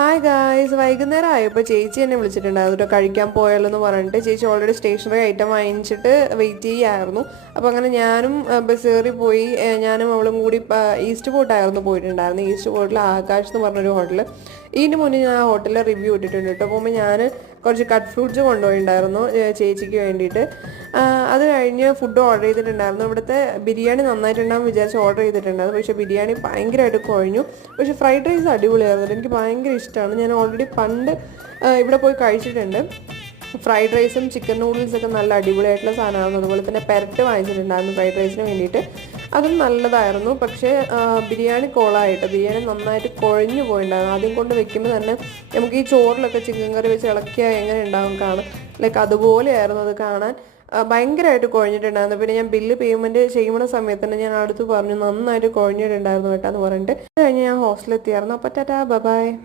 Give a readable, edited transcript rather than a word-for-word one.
Hi guys, വൈകുന്നേരം ആയപ്പോൾ ചേച്ചി എന്നെ വിളിച്ചിട്ടുണ്ടായിരുന്നു കേട്ടോ, കഴിക്കാൻ പോയാലോ എന്ന് പറഞ്ഞിട്ട്. ചേച്ചി ഓൾറെഡി സ്റ്റേഷനറി ഐറ്റം വാങ്ങിച്ചിട്ട് വെയിറ്റ് ചെയ്യായിരുന്നു. അപ്പോൾ അങ്ങനെ ഞാനും ബസ് കയറി പോയി. ഞാനും അവളും കൂടി ഈസ്റ്റ് പോർട്ടായിരുന്നു പോയിട്ടുണ്ടായിരുന്നു. ഈസ്റ്റ് പോർട്ടിൽ ആകാശ് എന്ന് പറഞ്ഞൊരു ഹോട്ടൽ. ഇതിന് മുന്നേ ഞാൻ ആ ഹോട്ടലിൽ റിവ്യൂ ഇട്ടിട്ടുണ്ട് കേട്ടോ. പോകുമ്പോൾ ഞാൻ കുറച്ച് കട്ട് ഫ്രൂട്ട്സ് കൊണ്ടുപോയിട്ടുണ്ടായിരുന്നു ചേച്ചിക്ക് വേണ്ടിയിട്ട്. അത് കഴിഞ്ഞ് ഫുഡ് ഓർഡർ ചെയ്തിട്ടുണ്ടായിരുന്നു. ഇവിടുത്തെ ബിരിയാണി നന്നായിട്ടുണ്ടാകും വിചാരിച്ച് ഓർഡർ ചെയ്തിട്ടുണ്ടായിരുന്നു. പക്ഷേ ബിരിയാണി ഭയങ്കരമായിട്ട് കുഴഞ്ഞു. പക്ഷേ ഫ്രൈഡ് റൈസ് അടിപൊളിയായിരുന്നു. എനിക്ക് ഭയങ്കര ഇഷ്ടമാണ്. ഞാൻ ഓൾറെഡി പണ്ട് ഇവിടെ പോയി കഴിച്ചിട്ടുണ്ട്. ഫ്രൈഡ് റൈസും ചിക്കൻ നൂഡിൽസൊക്കെ നല്ല അടിപൊളിയായിട്ടുള്ള സാധനമായിരുന്നു. അതുപോലെ തന്നെ പെരട്ട് വാങ്ങിച്ചിട്ടുണ്ടായിരുന്നു ഫ്രൈഡ് റൈസിന് വേണ്ടിയിട്ട്. അതും നല്ലതായിരുന്നു. പക്ഷേ ബിരിയാണി കോളായിട്ട് ബിരിയാണി നന്നായിട്ട് കുഴഞ്ഞു പോയിട്ടുണ്ടായിരുന്നു. ആദ്യം കൊണ്ട് വെക്കുമ്പോൾ തന്നെ നമുക്ക് ഈ ചോറിലൊക്കെ ചിക്കൻ കറി വെച്ച് ഇളക്കിയാൽ എങ്ങനെ ഉണ്ടാവും കാണാൻ, ലൈക്ക് അതുപോലെയായിരുന്നു അത് കാണാൻ. ഭയങ്കരമായിട്ട് കുഴഞ്ഞിട്ടുണ്ടായിരുന്നു. പിന്നെ ഞാൻ ബില്ല് പേയ്മെൻറ്റ് ചെയ്യുന്ന സമയത്ത് തന്നെ ഞാൻ അടുത്ത് പറഞ്ഞു നന്നായിട്ട് കുഴഞ്ഞിട്ടുണ്ടായിരുന്നു കേട്ടോ എന്ന് പറഞ്ഞിട്ട്. കഴിഞ്ഞ് ഞാൻ ഹോസ്റ്റലിൽ എത്തിയായിരുന്നു. അപ്പോൾ ടാറ്റാ ബൈ.